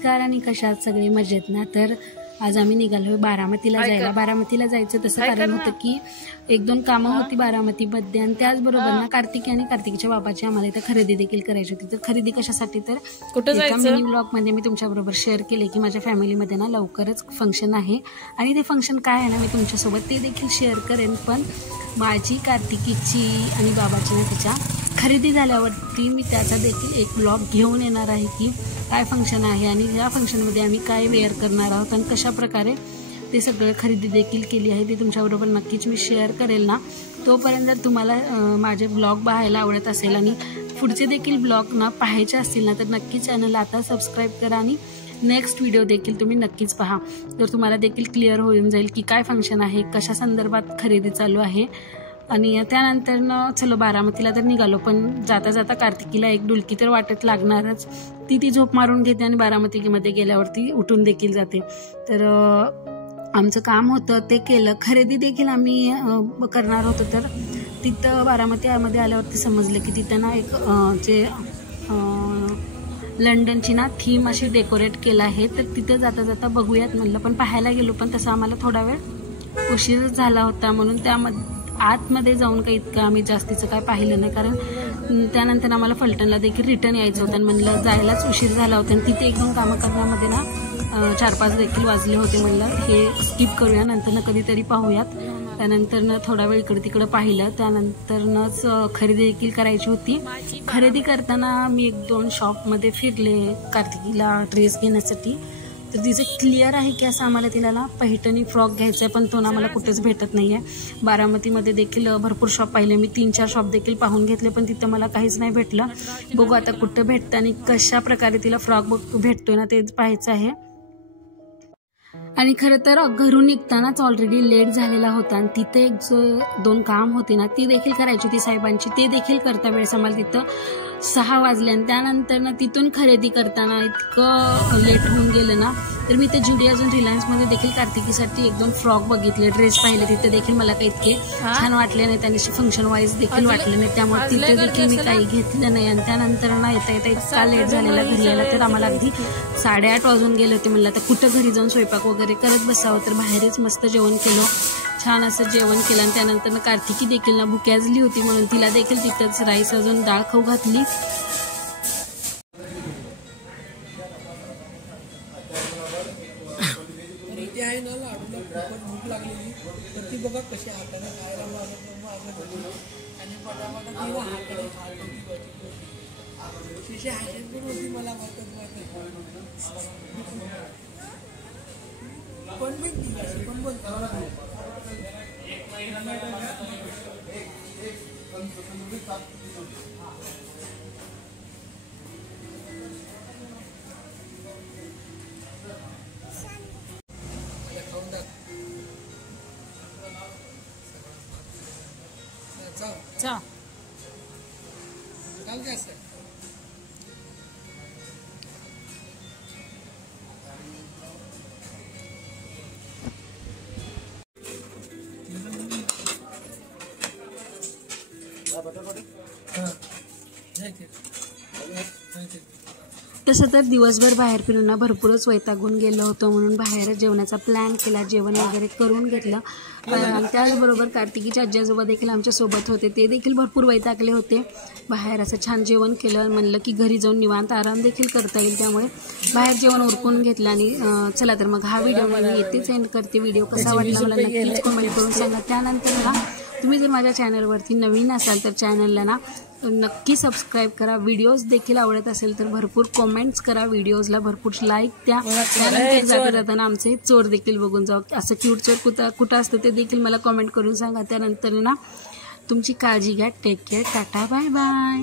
नमस्कार आणि कशात सगळे मजेत ना। तर आज आम्ही निघालो बारामतीला जायला। बारामतीला जायचं तसं कारण होतं की एक दोन कामं होती बारामतीमध्ये आणि त्याचबरोबर ना कार्तिकी आणि कार्तिकीच्या बाबाची आम्हाला इथं खरेदी देखील करायची होती। तर खरेदी कशासाठी तर एका मिनी ब्लॉग मध्ये मी तुमच्याबरोबर शेअर केले की माझ्या फॅमिलीमध्ये ना लवकरच फंक्शन आहे आणि ते फंक्शन काय आहे ना मी तुमच्यासोबत ते देखील शेअर करेन। पण माझी कार्तिकीची आणि बाबाची ना तिच्या खरेदी झाल्यावरती मी त्याचा देखील एक ब्लॉग घेऊन येणार आहे की काय फंक्शन आहे आणि या फंक्शनमध्ये आम्ही काय वेअर करणार आहोत आणि कशा प्रकारे ते सगळं खरेदी देखील केली आहे ते तुमच्याबरोबर नक्कीच मी शेअर करेल ना। तोपर्यंत जर तुम्हाला माझे ब्लॉग पाहायला आवडत असेल आणि पुढचे देखील ब्लॉग ना पाहायचे असतील ना तर नक्की चॅनलला आता सबस्क्राईब करा आणि नेक्स्ट व्हिडिओ देखील तुम्ही नक्कीच पहा। तर तुम्हाला देखील क्लिअर होऊन जाईल की काय फंक्शन आहे, कशा संदर्भात खरेदी चालू आहे। आणि त्यानंतर चलो बारामतीला तर निघालो, पण जाता जाता कार्तिकीला एक डुलकी तर वाटत लागणारच। ती झोप मारून घेते आणि बारामतीमध्ये गेल्यावरती उठून देखील जाते। तर आमचं काम होतं ते केलं, खरेदी देखील आम्ही करणार होतो। तर तिथं बारामतीमध्ये आल्यावरती समजलं की तिथं ना एक जे लंडनची ना थीम अशी डेकोरेट केलं आहे। तर तिथं जाता जाता बघूयात म्हणलं, पण पाहायला गेलो पण तसं आम्हाला थोडा वेळ उशीर झाला होता म्हणून त्यामध्ये आतमध्ये जाऊन काही इतकं आम्ही जास्तीचं काय पाहिलं नाही, कारण त्यानंतर आम्हाला फलटणला देखील रिटर्न यायचं होतं आणि म्हणलं जायलाच उशीर झाला होता आणि तिथे एक दोन कामं करण्यामध्ये ना 4-5 देखील वाजले होते। म्हणलं हे स्किप करूया, नंतर कधीतरी पाहूयात। त्यानंतर थोडा वेळ इकडे तिकडं पाहिलं, त्यानंतरच खरेदी देखील करायची होती। खरेदी करताना मी 1-2 शॉपमध्ये फिरले कार्तिकीला ड्रेस घेण्यासाठी। तर तिचं क्लिअर आहे की असं आम्हाला तिला ना पैठणी फ्रॉक घ्यायचा आहे, पण तो ना आम्हाला कुठेच भेटत नाही आहे। बारामतीमध्ये देखील भरपूर शॉप पाहिले मी, 3-4 शॉप देखील पाहून घेतले, पण तिथं मला काहीच नाही भेटलं। बघू आता कुठं भेटतं आणि कशा प्रकारे तिला फ्रॉक भेटतोय ना ते पाहायचं आहे। आणि खरं तर घरून निघतानाच ऑलरेडी लेट झालेला होता आणि तिथे एक जो 2 काम होती ना ती देखील करायची होती साहेबांची, ते देखील करता वेळेस आम्हाला तिथं 6 वाजले आणि त्यानंतर ना तिथून खरेदी करताना इतकं लेट होऊन गेलं ना। तर मी ते जुडी अजून रिलायन्समध्ये देखील कार्तिकीसाठी 1-2 फ्रॉक बघितले, ड्रेस पाहिले, तिथे देखील मला काही इतके छान वाटले नाही, त्यांनी फंक्शन वाईज देखील वाटले नाही, त्यामुळे तिथे देखील मी काही घेतलं नाही। आणि त्यानंतर ना येता येता इतका लेट झालेला घरी यायला, तर आम्हाला अगदी 8:30 वाजून गेले होते। म्हणलं आता कुठं घरी जाऊन स्वयंपाक वगैरे करत बसावं, तर बाहेरच मस्त जेवण केलं, छान असं जेवण केलं। आणि त्यानंतर कार्तिकी देखील ना भुक्याजली होती म्हणून तिला देखील तिथंच राईस अजून डाळ खाऊ घातली। आहे ना लाडूला खूपच भूक लागलेली, तर ती बघा कशी हाताने खायला लागत होती आणि पटापटा तिला हाताने खात होती। शिशी हातात पण होती, मला वाटत पण ती पण बोलतो चा काल काय असं तसं तर दिवसभर बाहेर फिरून ना भरपूरच वैतागून गेलो होतो म्हणून बाहेर जेवणाचा प्लॅन केला, जेवण वगैरे करून घेतलं। त्याचबरोबर कार्तिकीचे आजी आजोबा देखील आमच्या सोबत होते, ते देखील भरपूर वैतागले होते। बाहेर असं छान जेवण केलं, म्हणलं की घरी जाऊन निवांत आराम देखील करता येईल, त्यामुळे बाहेर जेवण उरकून घेतलं। आणि चला तर मग हा व्हिडिओ मी येतेच एंड करते। व्हिडिओ कसा वाटला मला नक्कीच कमेंट करून सांगा। त्यानंतर ना तुम्ही जर माझ्या चॅनलवरती नवीन असाल तर चॅनलला ना नक्की सबस्क्राईब करा। व्हिडिओज देखील आवडत असेल तर भरपूर कमेंट्स करा, व्हिडिओजला भरपूर लाईक द्या। त्यानंतर जाता जाताना आमचे चोर देखील बघून जाऊ, असं क्यूट चोर कुठं असतं ते देखील मला कमेंट करून सांगा। त्यानंतर ना तुमची काळजी घ्या, take care, tata, bye bye.